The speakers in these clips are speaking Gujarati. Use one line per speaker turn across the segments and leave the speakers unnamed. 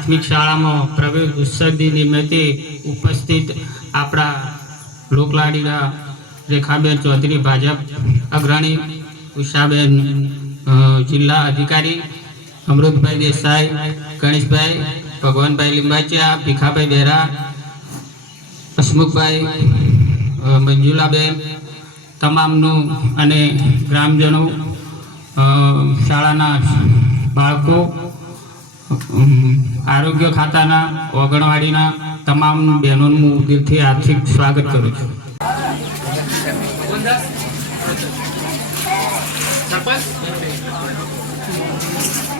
પ્રાથમિક શાળામાં પ્રવેશ ઉત્સવ નિમિત્તે ઉપસ્થિત આપણા લોકલાડીના રેખાબેન ચૌધરી, ભાજપ અગ્રણી, ઉષાબેન જિલ્લા અધિકારી, અમૃતભાઈ દેસાઈ, ગણેશભાઈ, ભગવાનભાઈ લીંબાચિયા, ભીખાભાઈ બેરા, હસમુખભાઈ મંજુલાબેન તમામનું અને ગ્રામજનો શાળાના બાળકો આરોગ્ય ખાતાના ઓગણવાડીના તમામ બહેનોનું હું દિલથી આર્થિક સ્વાગત કરું છું.
की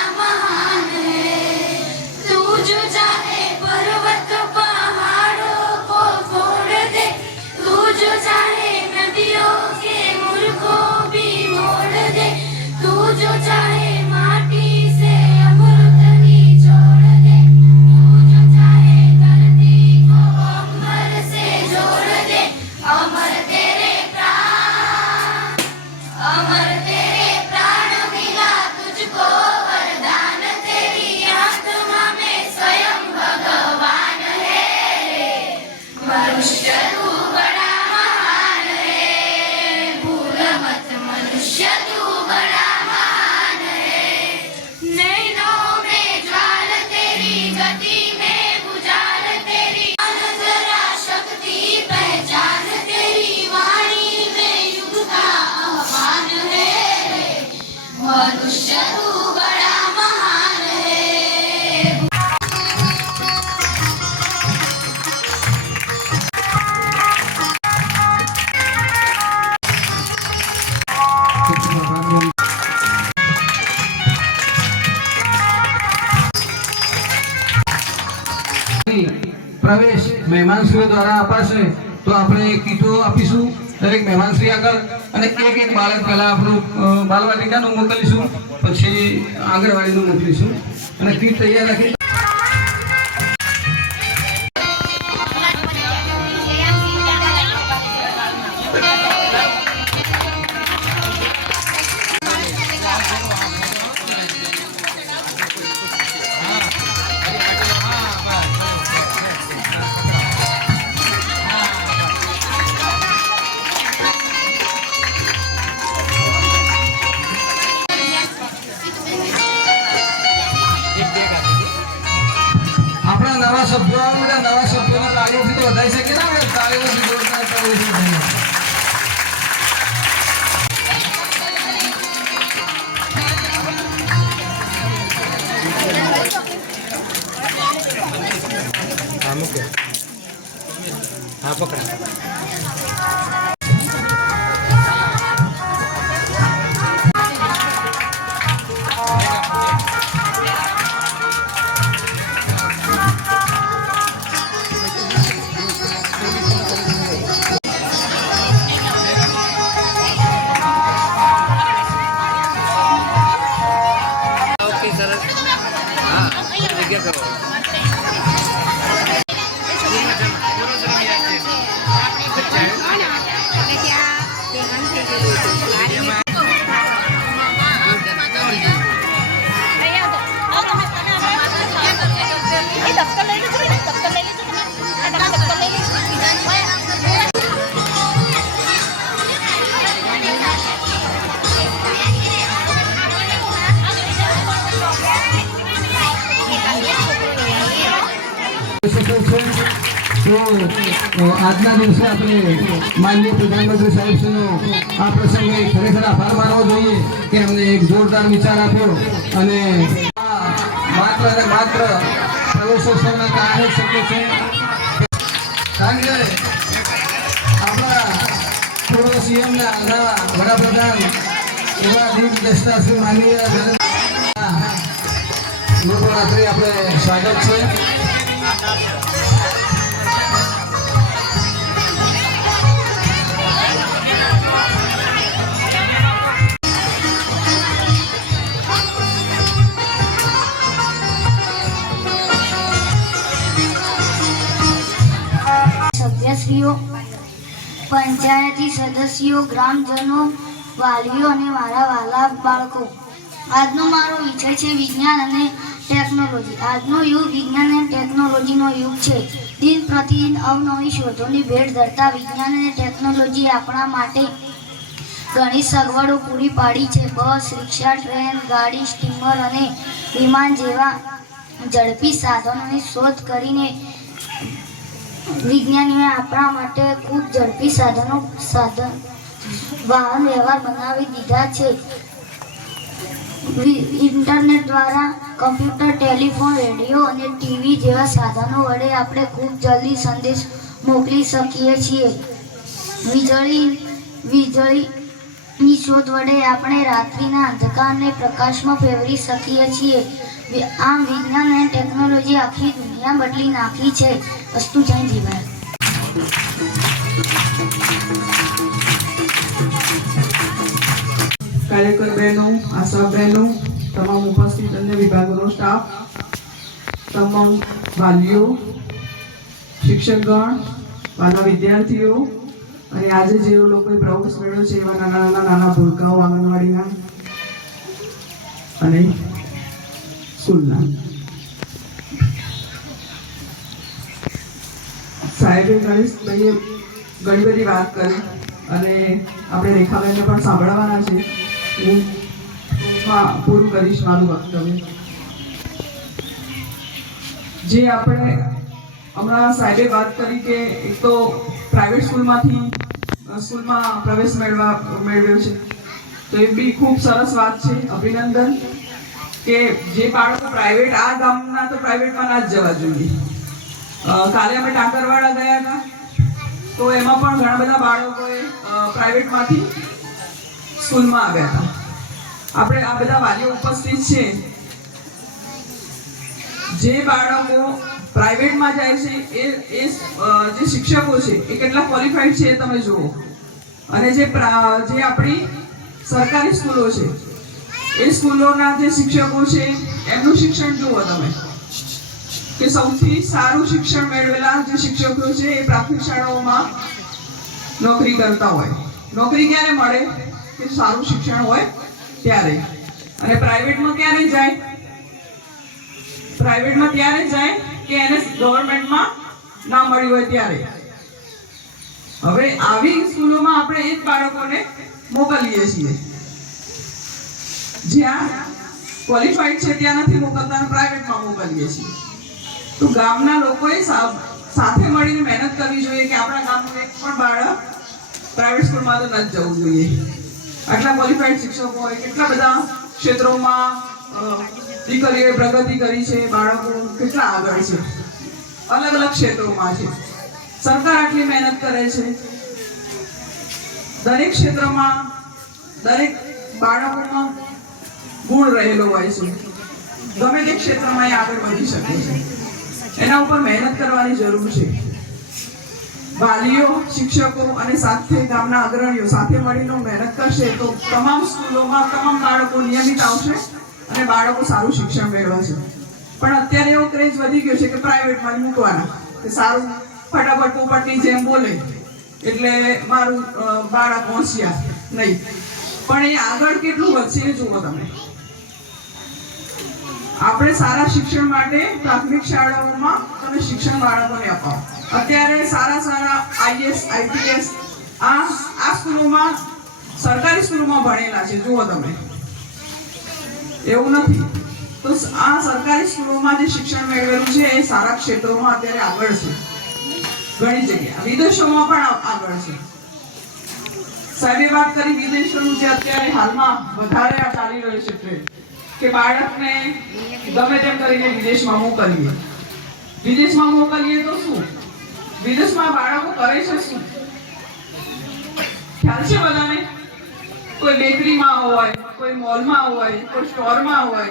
અપાશે તો આપણે કીટો આપીશું દરેક મહેમાનશ્રી આગળ. અને એક એક બાળક પહેલાં આપણું બાલવાટિકાનું મોકલીશું, પછી આંગણવાડીનું મોકલીશું. અને કીટ તૈયાર રાખી સભ્યો બધા નવા સભ્યોને તાળીઓથી તો વધારી શકીએ ને આપણે વધારીએ.
એ
તો આજના દિવસે આપણે માનનીય પ્રધાનમંત્રી સાહેબશ્રીનો આ પ્રસંગે ખરેખર આભાર માનવો જોઈએ કે અમને એક જોરદાર વિચાર આપ્યો અને માત્ર અને માત્ર પ્રવેશોત્સવના કારણે જ શક્ય છે. કારણ કે આપણા પૂર્વ સીએમના આગા વડાપ્રધાન એવા દીપ દસ્તા શ્રી માનનીય લોકો રાત્રે આપણે સ્વાગત છે.
પંચાયતી સદસ્યો, ગ્રામજનો, વાલીઓ અને મારા વાલા બાળકો. આજનો મારો વિષય છે વિજ્ઞાન અને ટેકનોલોજી. આજનો યુગ વિજ્ઞાન અને ટેકનોલોજીનો યુગ છે. દિન પ્રતિદિન અવનવી શોધોની ભેટ ધરતા વિજ્ઞાન અને ટેકનોલોજી આપણા માટે ઘણી સગવડો પૂરી પાડી છે. બસ, રિક્ષા, ટ્રેન, ગાડી, સ્ટીમર અને વિમાન જેવા ઝડપી સાધનોની શોધ કરીને વિજ્ઞાનીઓએ આપણા માટે ખૂબ ઝડપી સાધનો, સાધન, વાહન વ્યવહાર બનાવી દીધા છે. ઇન્ટરનેટ દ્વારા કમ્પ્યુટર, ટેલિફોન, રેડિયો અને ટીવી જેવા સાધનો વડે આપણે ખૂબ જલ્દી સંદેશ મોકલી શકીએ છીએ. વીજળી વીજળી વીજળીની શોધ વડે આપણે રાત્રિના અંધકારને પ્રકાશમાં ફેરવી શકીએ છીએ. આમ વિજ્ઞાન અને ટેકનોલોજી આખી દુનિયા બદલી નાખી છે. વસ્તુ જય જીવાય
કાર્યકર બહેનો આશા બહેનો તમામ ઉપસ્થિત અન્ય વિભાગોનો સ્ટાફ તમામ વાલીઓ, શિક્ષકગણ વાલા વિદ્યાર્થીઓ અને આજે જે લોકોએ પ્રવેશ મેળવ્યો છે એવા નાના નાના નાના ભૂલકાઓ આંગણવાડીના અને સ્કૂલના. સાહેબે ગણેશભાઈએ ઘણી બધી વાત કરી અને આપણે રેખાબેનને પણ સાંભળવાના છે. હું પૂરું કરીશ મારું વક્તવ્ય. જે આપણે હમણાં સાહેબે વાત કરી કે એક તો પ્રાઇવેટ સ્કૂલમાંથી સ્કૂલમાં પ્રવેશ મેળવા મેળવ્યો છે. તો એ બી ખૂબ સરસ વાત છે. અભિનંદન કે જે બાળકો પ્રાઇવેટ આ ગામના તો પ્રાઇવેટમાં ના જ જવા જોઈએ. કાલે અમે ટાંકરવાડા ગયા હતા. તો એમાં પણ ઘણા બધા બાળકોએ પ્રાઇવેટમાંથી સ્કૂલમાં આવ્યા હતા. આપણે આ બધા વાલીઓ ઉપસ્થિત છે. જે બાળકો પ્રાઇવેટમાં જાય છે, એ એ જે શિક્ષકો છે, એ કેટલા ક્વોલિફાઈડ છે એ તમે જુઓ. અને જે જે આપણી સરકારી સ્કૂલો છે, એ સ્કૂલોના જે શિક્ષકો છે, એમનું શિક્ષણ જુઓ તમે. કે સૌથી સારું શિક્ષણ મેળવેલા જે શિક્ષકો છે, એ પ્રાથમિક શાળાઓમાં નોકરી કરતા હોય. નોકરી ક્યારે મળે? કે સારું શિક્ષણ હોય ત્યારે. અને પ્રાઇવેટમાં ક્યારે જાય? પ્રાઇવેટમાં ત્યારે જાય? કે એને ગવર્મેન્ટમાં ના મળ્યું હોય ત્યારે. હવે આવી સ્કૂલોમાં આપણે એ જ બાળકોને મોકલીએ છીએ. જ્યાં ક્વોલિફાઈડ છે ત્યાં નથી મોકલતા પ્રાઇવેટમાં મોકલીએ છીએ. તો ગામના લોકોએ સાથે મળીને મહેનત કરવી જોઈએ કે આપણા ગામનું એક પણ બાળક પ્રાઇવેટ સ્કૂલમાં તો ન જવું જોઈએ. આટલા ક્વોલિફાઈડ શિક્ષકો હોય, કેટલા બધા ક્ષેત્રોમાં દીકરીઓએ પ્રગતિ કરી છે, બાળકો કેટલા આગળ છે. અલગ અલગ ક્ષેત્રોમાં છે. સરકાર આટલી મહેનત કરે છે. દરેક ક્ષેત્રમાં દરેક બાળકોમાં ગુણ રહેલો હોય છે. ગમે તે ક્ષેત્રમાં એ આગળ વધી શકે છે. એના ઉપર મહેનત કરવાની જરૂર છે. વાલીઓ, શિક્ષકો અને સાથે ગામના અગ્રણીઓ સાથે મળીને મહેનત કરશે તો તમામ સ્કૂલોમાં તમામ બાળકો નિયમિત આવશે. અને બાળકો સારું શિક્ષણ મેળવે છે. પણ અત્યારે એવો ક્રેઝ વધી ગયો છે કે પ્રાઇવેટમાં મૂકવાના. કે સારું ફટાફટ પોપટની જેમ બોલે. એટલે મારું બાળક હોશિયાર નહીં. પણ એ આગળ કેટલું વધશે એ જુઓ તમે. આપણે સારા શિક્ષણ માટે પ્રાથમિક શાળાઓમાં તમે શિક્ષણ બાળકોને અપાવો. અત્યારે સારા સારા આઈએસ આઈપીએસ આ આ સ્કૂલોમાં, સરકારી સ્કૂલોમાં ભણેલા છે. જુઓ તમે. એવું નથી. તો આ સરકારી સ્કૂલોમાં જે શિક્ષણ મેળવેલું છે, એ સારા ક્ષેત્રોમાં અત્યારે આગળ છે. ઘણી જગ્યા વિદેશોમાં પણ આગળ છે. સાહેબે વાત કરી, વિદેશોનું જે અત્યારે હાલમાં વધારે આ ચાલી રહ્યું છે ટ્રેન્ડ કે બાળકને ગમે તેમ કરીને વિદેશમાં મોકલીએ. વિદેશમાં મોકલીએ તો શું? વિદેશમાં બાળકો કરે છે શું? ખ્યાલ છે બધાને? કોઈ બેકરીમાં હોય, કોઈ મોલમાં હોય, કોઈ સ્ટોરમાં હોય,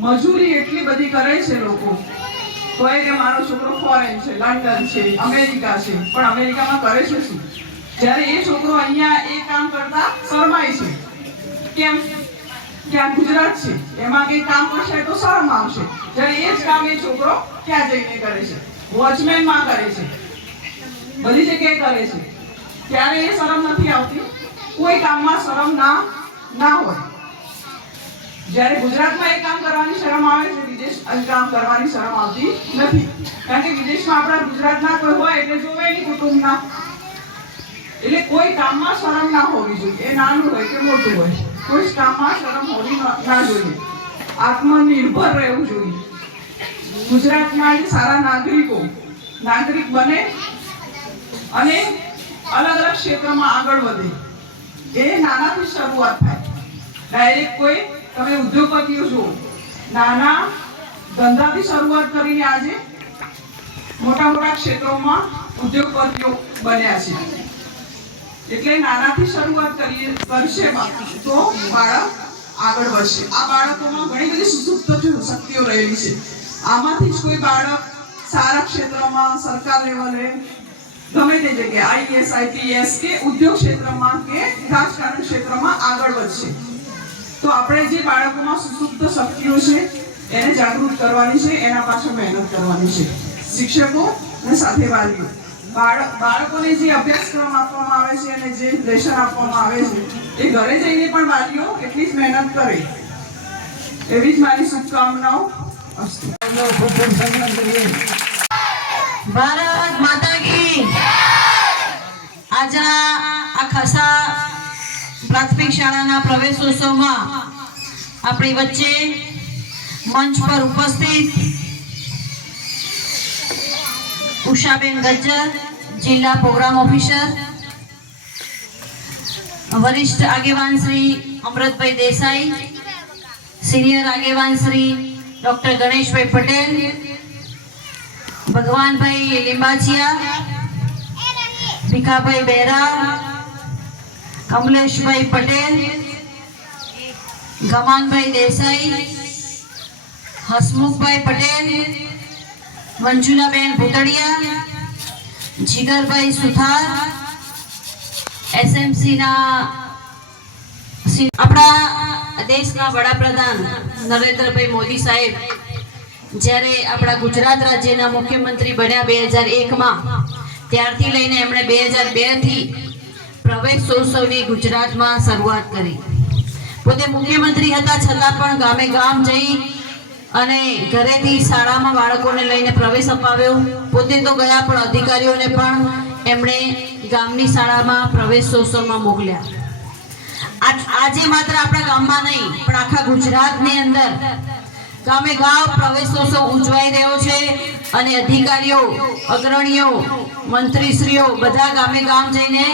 મજૂરી એટલી બધી કરે છે લોકો. કોઈ કે મારો છોકરો ફોરેન છે લંડન છે અમેરિકા છે. પણ અમેરિકામાં કરે છે શું? જ્યારે એ છોકરો અહીંયા એ કામ કરતા શરમાય છે. કેમ? કે આ ગુજરાત છે? એમાં કંઈ કામ કરશે તો શરમ આવશે. જ્યારે એ જ કામ એ છોકરો ક્યાં જઈને કરે છે? વોચમેનમાં કરે છે. બધી જગ્યાએ કરે છે. ત્યારે એ શરમ નથી આવતી. કોઈ કામમાં શરમ ના ના હોય. જ્યારે ગુજરાતમાં એ કામ કરવાની શરમ આવે છે, વિદેશ કામ કરવાની શરમ આવતી નથી. કારણ કે વિદેશમાં આપણા ગુજરાતના કોઈ હોય એટલે જોવે નહીં કુટુંબના. એટલે કોઈ કામમાં શરમ ના હોવી જોઈએ. એ નાનું હોય કે મોટું હોય. કોઈ કામમાં શરમ હોવી ના જોઈએ. આત્મનિર્ભર રહેવું જોઈએ. ગુજરાતમાં સારા નાગરિકો, નાગરિક બને અને અલગ અલગ ક્ષેત્રમાં આગળ વધે. એ નાનાથી શરૂઆત થાય. ડાયરેક્ટ કોઈ તમે ઉદ્યોગપતિઓ જુઓ. નાના ધંધાથી શરૂઆત કરીને આજે મોટા મોટા ક્ષેત્રોમાં ઉદ્યોગપતિઓ બન્યા છે. એટલે નાનાથી શરૂઆત કરીએ, કરશે તો બાળક આગળ વધશે. આ બાળકોમાં ઘણી બધી સુસુપ્ત શક્તિઓ રહેલી છે. આમાંથી જ કોઈ બાળક સારા ક્ષેત્રમાં સરકાર લેવલે ગમે તે જગ્યાએ આઈએસ આઈપીએસ કે ઉદ્યોગ ક્ષેત્રમાં કે રાજકારણ ક્ષેત્રમાં આગળ વધશે. તો આપણે જે બાળકોમાં સુસુપ્ત શક્તિઓ છે, એને જાગૃત કરવાની છે, એના પાછળ મહેનત કરવાની છે. શિક્ષકો અને સાથે વાલીઓ. બાળક બાળકોને જે અભ્યાસક્રમ આપવામાં આવે છે અને જે લેશન આપવામાં આવે છે, એ ઘરે જઈને પણ વાલીઓ એટલી જ મહેનત કરે. એવી જ મારી શુભકામનાઓ.
ખૂબ ખૂબ
ભારત માતા કી. આજના આ ખાસા પ્રાથમિક શાળાના પ્રવેશોત્સવમાં આપણી વચ્ચે મંચ પર ઉપસ્થિત ઉષાબેન ગજ્જર, જિલ્લા પ્રોગ્રામ ઓફિસર, વરિષ્ઠ આગેવાન શ્રી અમૃતભાઈ દેસાઈ, સિનિયર આગેવાન શ્રી ડોક્ટર ગણેશભાઈ પટેલ ભગવાનભાઈ લીંબાચિયા ભીખાભાઈ બેરા કમલેશભાઈ પટેલ, ગમાનભાઈ દેસાઈ, હસમુખભાઈ પટેલ મંજુલાબેન ભૂતડિયા, જીગરભાઈ સુથાર, એસએમસીના આપણા દેશના વડાપ્રધાન નરેન્દ્રભાઈ મોદી સાહેબ જ્યારે આપણા ગુજરાત રાજ્યના મુખ્યમંત્રી બન્યા બે હજાર એકમાં, ત્યારથી લઈને એમણે બે હજાર બેથી પ્રવેશોત્સવની ગુજરાતમાં શરૂઆત કરી. પોતે મુખ્યમંત્રી હતા છતાં પણ ગામે ગામ જઈ અને ઘરેથી શાળામાં બાળકોને લઈને પ્રવેશ અપાવ્યો. પોતે તો ગયા પણ અધિકારીઓને પણ એમણે ગામની શાળામાં પ્રવેશોત્સવમાં મોકલ્યા. આજ- માત્ર આપણા ગામમાં નહીં, પણ આખા ગુજરાતની અંદર ગામે ગામ પ્રવેશોત્સવ ઉજવાઈ રહ્યો છે અને અધિકારીઓ, અગ્રણીઓ, મંત્રીશ્રીઓ બધા ગામે ગામ જઈને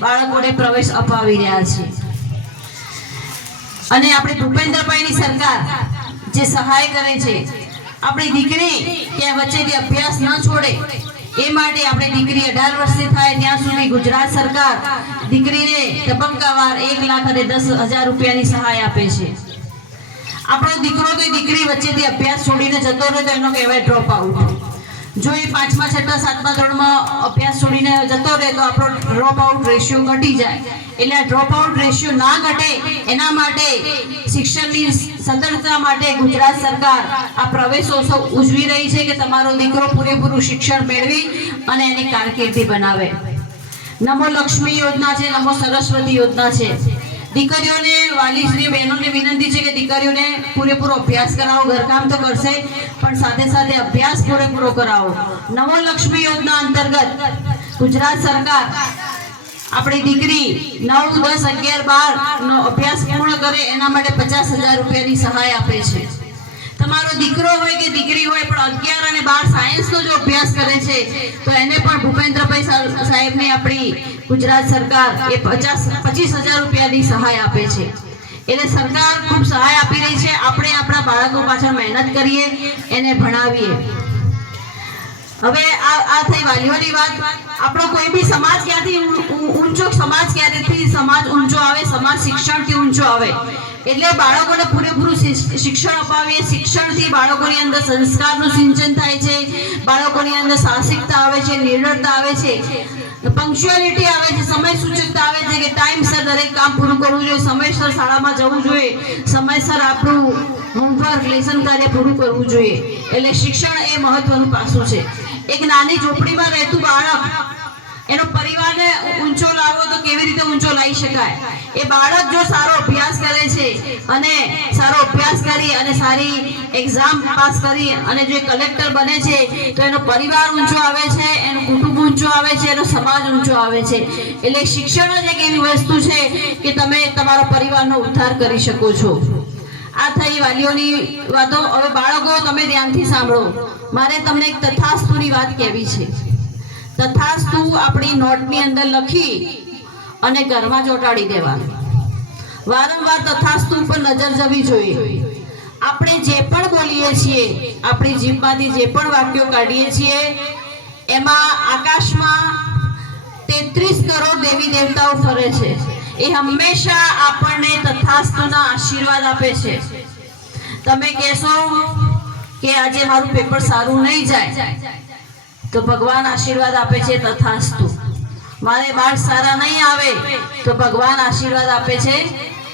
બાળકોને પ્રવેશ અપાવી રહ્યા છે. અને આપણે ભૂપેન્દ્રભાઈની સરકાર જે સહાય કરે છે, આપણી દીકરી ત્યાં વચ્ચેથી અભ્યાસ ન છોડે, એ માટે આપણે દીકરી અઢાર વર્ષની થાય ત્યાં સુધી ગુજરાત સરકાર દીકરીને તબક્કાવાર એક લાખ અને દસ હજાર રૂપિયાની સહાય આપે છે. આપણો દીકરો કે દીકરી વચ્ચેથી અભ્યાસ છોડીને જતો રહે તો એનો કહેવાય ડ્રોપ આઉટ જો એ પાંચમા, છઠ્ઠા, સાતમા ધોરણમાં અભ્યાસ છોડીને જતો રહે, તો આપણો ડ્રોપ આઉટ રેશિયો ઘટી જાય. એટલે આ ડ્રોપ આઉટ રેશિયો ના ઘટે, એના માટે શિક્ષણની સદ્ધરતા માટે ગુજરાત સરકાર આ પ્રવેશોત્સવ ઉજવી રહી છે કે તમારો દીકરો પૂરેપૂરું શિક્ષણ મેળવી અને એની કારકિર્દી બનાવે. નમો લક્ષ્મી યોજના છે, નમો સરસ્વતી યોજના છે. દીકરીઓને વાલીશ્રી બહેનોને વિનંતી છે કે દીકરીઓને પૂરેપૂરો અભ્યાસ કરાવો, ઘરકામ તો કરશે પણ સાથે સાથે અભ્યાસ પૂરેપૂરો કરાવો. નવો લક્ષ્મી યોજના અંતર્ગત ગુજરાત સરકાર આપણી દીકરી નવ, દસ, અગિયાર, બાર નો અભ્યાસ પૂર્ણ કરે, એના માટે પચાસ હજાર રૂપિયાની સહાય આપે છે. તમારો દીકરો હોય કે દીકરી હોય, પણ અગિયાર અને બાર સાયન્સનો જો અભ્યાસ કરે છે, તો એને પણ ભૂપેન્દ્રભાઈ સાહેબની આપણી ગુજરાત સરકાર એ પચાસ, પચીસ હજાર રૂપિયાની સહાય આપે છે. એટલે સરકાર ખૂબ સહાય આપી રહી છે. આપણે આપણા બાળકો પાછળ મહેનત કરીએ, એને ભણાવીએ. હવે આ થઈ વાલીઓની વાત. આપણો કોઈ બી સમાજ ક્યાંથી ઊંચો સમાજ ક્યારેથી સમાજ ઊંચો આવે, સમાજ શિક્ષણથી ઊંચો આવે? એટલે બાળકોને પૂરેપૂરું શિક્ષણ અપાવીએ. શિક્ષણથી બાળકોની અંદર સંસ્કારનું સિંચન થાય છે. બાળકોની અંદર સાહસિકતા આવે છે નિર્ણયતા આવે છે. પંક્ચ્યુઆલિટી આવે છે સમય સૂચકતા આવે છે કે ટાઈમસર દરેક કામ પૂરું કરવું જોઈએ. સમયસર શાળામાં જવું જોઈએ. સમયસર આપણું હોમવર્ક લેસન કાર્ય પૂરું કરવું જોઈએ. એટલે શિક્ષણ એ મહત્વનું પાસું છે. એક નાની ઝૂંપડીમાં રહેતું બાળક, એનો પરિવારને ઊંચો લાવવો તો કેવી રીતે ઊંચો લાવી શકાય? એ બાળક જો સારો અભ્યાસ કરે છે અને સારો અભ્યાસ કરી અને સારી એક્ઝામ પાસ કરી અને જો કલેક્ટર બને છે, તો એનો પરિવાર ઊંચો આવે છે, એનું કુટુંબ ઊંચો આવે છે, એનો સમાજ ઊંચો આવે છે. એટલે શિક્ષણ જ એક એવી વસ્તુ છે કે તમે તમારો પરિવારનો ઉદ્ધાર કરી શકો છો. આ થઈ વાલીઓની વાતો. હવે બાળકો, તમે ધ્યાનથી સાંભળો. મારે તમને એક તથાસ્તુની વાત કહેવી છે. તથાસ્તુ આપણી નોટની અંદર લખી અને ઘરમાં ચોંટાડી દેવા વારંવાર તથાસ્તુ ઉપર નજર જવી જોઈએ. આપણે જે પણ બોલીએ છીએ, આપણી જીભમાંથી જે પણ વાક્યો કાઢીએ છીએ, એમાં આકાશમાં તેત્રીસ કરોડ દેવી દેવતાઓ ફરે છે. એ હંમેશા આપણને તથાસ્તુના આશીર્વાદ આપે છે. તમે કહેશો કે આજે મારું પેપર સારું નહીં જાય, તો ભગવાન આશીર્વાદ આપે છે તથાસ્તુ. મારે બાળ સારા નહીં આવે, તો ભગવાન આશીર્વાદ આપે છે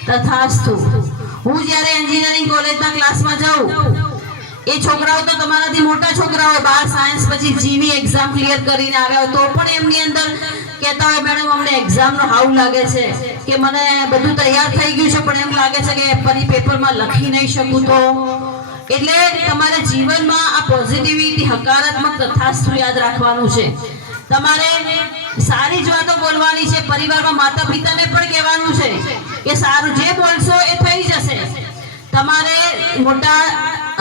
તથાસ્તુ. હું જ્યારે એન્જિનિયરિંગ કોલેજના એ છોકરાઓ તો તમારાથી મોટા છોકરાઓ, બાર સાયન્સ પછી જીની એક્ઝામ ક્લિયર કરીને આવ્યા તો પણ એમની અંદર કહેતા હોય, મેડમ, અમને એક્ઝામનો હાવ લાગે છે. કે મને બધું તૈયાર થઈ ગયું છે, પણ એમ લાગે છે કે ફરી પેપરમાં લખી નહીં શકું તો. એટલે તમારે જીવનમાં આ પોઝિટિવિટી હકારાત્મક તથાસ્તુ યાદ રાખવાનું છે. તમારે સારી જ વાતો બોલવાની છે, પરિવારમાં માતા પિતાને પણ કહેવાનું છે કે સારું જે બોલશો એ થઈ જશે. તમારે મોટા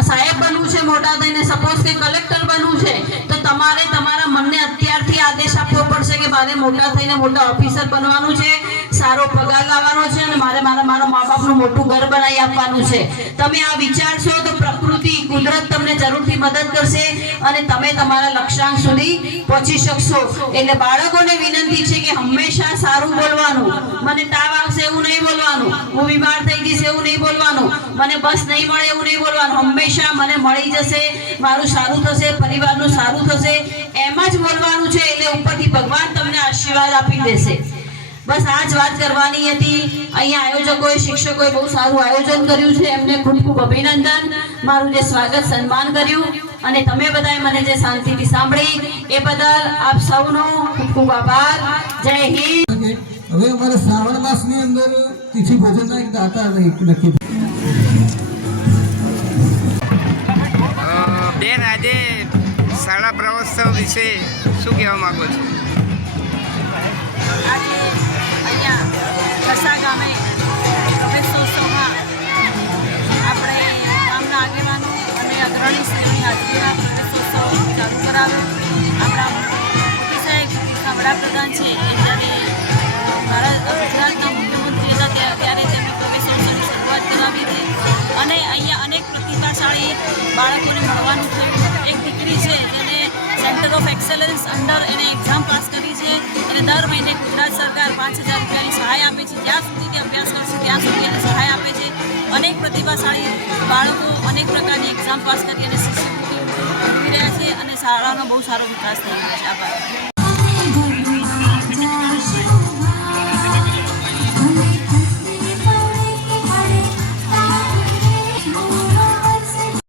સાહેબ બનવું છે, મોટા થઈને સપોઝ કે કલેક્ટર બનવું છે, તો તમારે તમારા મનને અત્યારથી આદેશ આપવો પડશે કે મારે મોટા થઈને મોટા ઓફિસર બનવાનું છે, સારો પગાર લાવવાનો છે અને મારે મારા મારા મા બાપનું મોટું ઘર બનાવી આપવાનું છે. તમે આ વિચારશો તો પ્રકૃતિ કુદરત તમને જરૂરથી મદદ કરશે અને તમે તમારા લક્ષ્યાંક સુધી પહોંચી શકશો. એટલે બાળકોને વિનંતી છે કે હંમેશા સારું બોલવાનું. મને તાવ આવશે એવું નહીં બોલવાનું. હું બીમાર થઈ જઈશ એવું નહીં બોલવાનું. મને બસ નહીં મળે એવું નહીં બોલવાનું. હંમેશા મને મળી જશે, મારું સારું થશે, પરિવારનું સારું થશે. એમ જ બોલવાનું છે એટલે ઉપરથી ભગવાન તમને આશીર્વાદ આપી દેશે. બસ આ જ વાત કરવાની હતી. અહીંયા આયોજકોએ શિક્ષકોએ બહુ સારું આયોજન કર્યું છે. એમને ખૂબ ખૂબ અભિનંદન. મારું જે સ્વાગત સન્માન કર્યું. અને તમે બધાએ મને જે શાંતિથી સાંભળી એ બદલ આપ સૌનો ખૂબ ખૂબ આભાર. જય હિન્દ.
હવે અમારે શ્રાવણ માસની અંદર તિથિ ભોજનના એક દાતા નક્કી
બેન આજે શાળા પ્રવાસોત્સવ વિશે શું કહેવા માંગો છો?
આજે ખસા ગામે પ્રવેશોત્સવમાં આપણે ગામના આગેવાનો અને અગ્રણી શ્રેણી હાજરીમાં પ્રવેશોત્સવ ચાલુ કરાવ્યો. આપણા મોદી સાહેબ વડાપ્રધાન છે, એ દર મહિને ગુજરાત સરકાર પાંચ હજાર રૂપિયાની સહાય આપે છે. જ્યાં સુધી તે અભ્યાસ કરશે, ત્યાં સુધી એને સહાય આપે છે. અનેક પ્રતિભાશાળી બાળકો અનેક પ્રકારની એક્ઝામ પાસ કરી અને શિષ્યવૃત્તિ રહ્યા છે અને શાળાનો બહુ સારો વિકાસ થઈ રહ્યો છે. આભાર.